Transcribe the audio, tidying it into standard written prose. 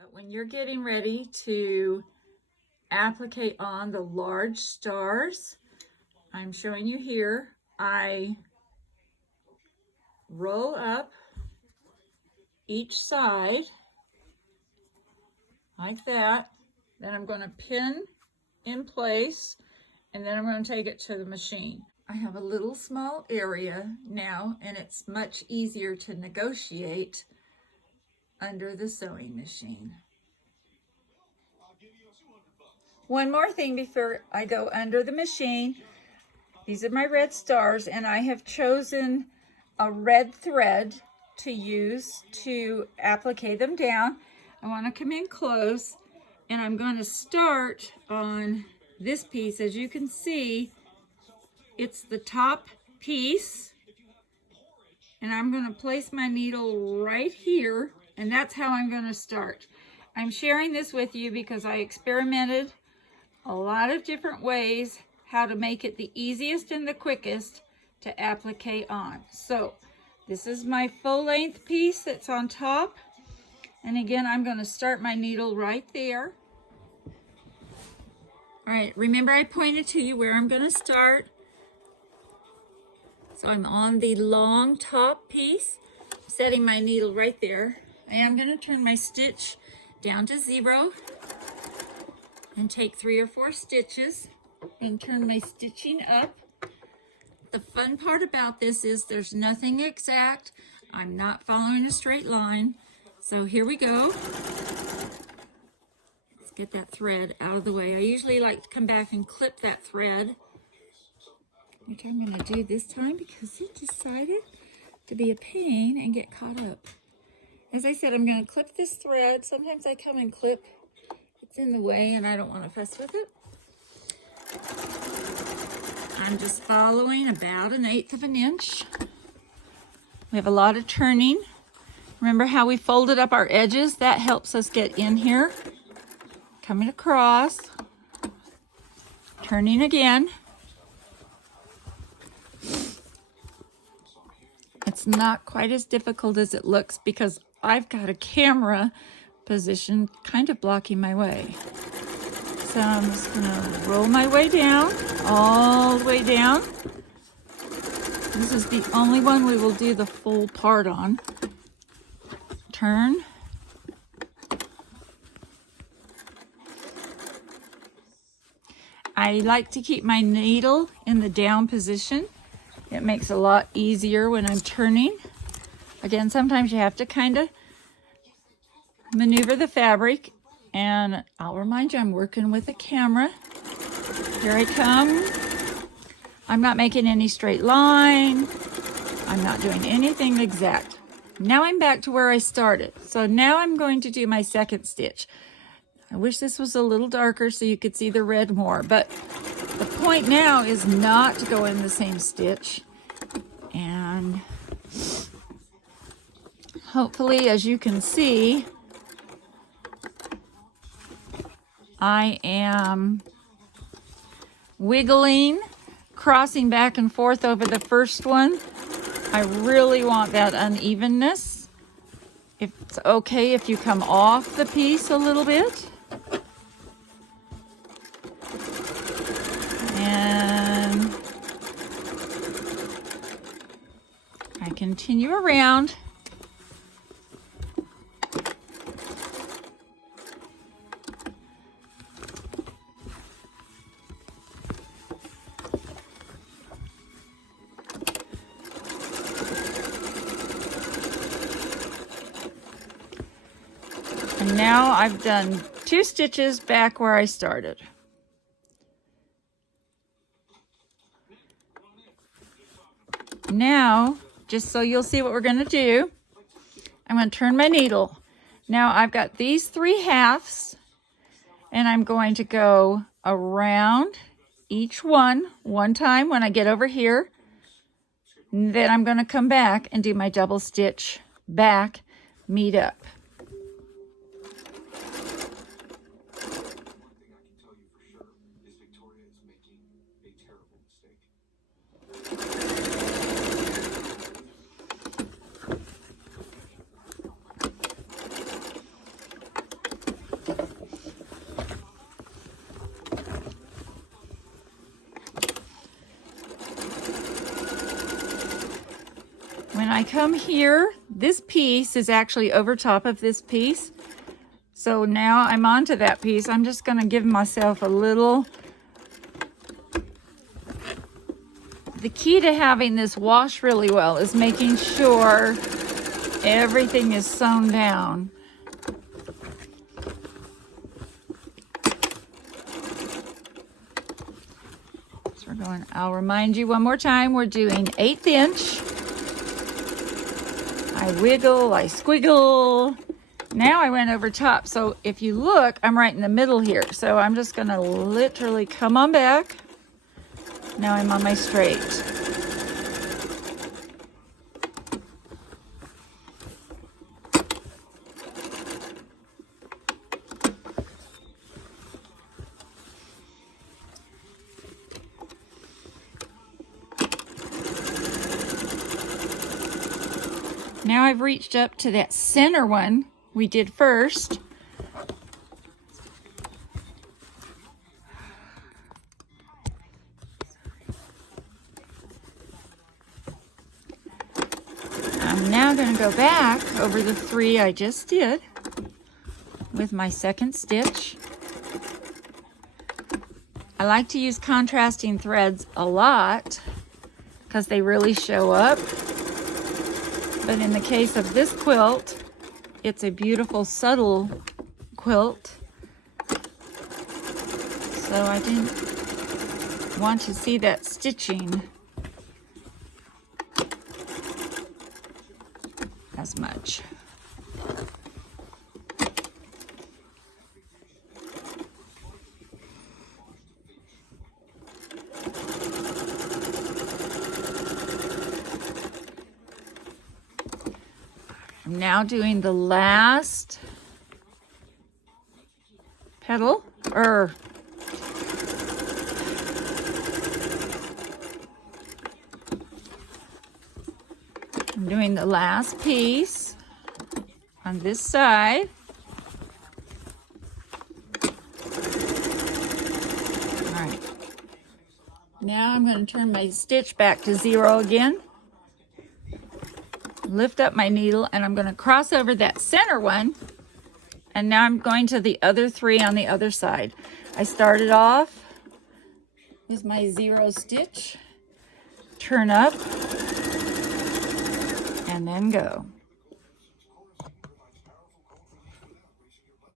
But when you're getting ready to applique on the large stars, I'm showing you here, I roll up each side like that. Then I'm going to pin in place, and then I'm going to take it to the machine. I have a little small area now, and it's much easier to negotiate under the sewing machine. One more thing before I go under the machine. These are my red stars, and I have chosen a red thread to use to applique them down. I want to come in close, and I'm going to start on this piece. As you can see, it's the top piece, and I'm going to place my needle right here, and that's how I'm going to start. I'm sharing this with you because I experimented a lot of different ways how to make it the easiest and the quickest to applique on. So this is my full length piece that's on top, and again I'm going to start my needle right there. All right, remember I pointed to you where I'm going to start. So I'm on the long top piece, setting my needle right there. I am going to turn my stitch down to 0 and take 3 or 4 stitches and turn my stitching up. The fun part about this is there's nothing exact. I'm not following a straight line. So here we go. Let's get that thread out of the way. I usually like to come back and clip that thread, which I'm going to do this time because it decided to be a pain and get caught up. As I said, I'm going to clip this thread. Sometimes I come and clip. It's in the way and I don't want to fuss with it. I'm just following about 1/8 of an inch. We have a lot of turning. Remember how we folded up our edges? That helps us get in here. Coming across. Turning again. It's not quite as difficult as it looks because I've got a camera position kind of blocking my way. So I'm just going to roll my way down, all the way down. This is the only one we will do the full part on. Turn. I like to keep my needle in the down position. It makes it a lot easier when I'm turning. Again, sometimes you have to kind of maneuver the fabric, and I'll remind you I'm working with a camera. Here I come. I'm not making any straight line. I'm not doing anything exact. Now I'm back to where I started. So now I'm going to do my second stitch. I wish this was a little darker so you could see the red more, but the point now is not to go in the same stitch. And hopefully, as you can see, I am wiggling, crossing back and forth over the first one. I really want that unevenness. It's okay if you come off the piece a little bit. And I continue around. And now I've done 2 stitches back where I started. Now, just so you'll see what we're going to do, I'm going to turn my needle. Now I've got these 3 halves, and I'm going to go around each one time when I get over here. And then I'm going to come back and do my double stitch back, meet up. when I come here, this piece is actually over top of this piece. So now I'm onto that piece. I'm just going to give myself a little. The key to having this wash really well is making sure everything is sewn down. So we're going, I'll remind you one more time, we're doing 1/8 inch. I wiggle, I squiggle. Now I went over top. So if you look, I'm right in the middle here. So I'm just gonna literally come on back. Now I'm on my straight. Now I've reached up to that center one we did first. I'm now going to go back over the 3 I just did with my second stitch. I like to use contrasting threads a lot because they really show up. But in the case of this quilt, it's a beautiful, subtle quilt. So I didn't want to see that stitching as much. I'm now doing the last petal, or I'm doing the last piece on this side. All right. Now I'm going to turn my stitch back to 0 again. Lift up my needle, and I'm going to cross over that center one, and now I'm going to the other 3 on the other side. I started off with my 0 stitch, turn up, and then go.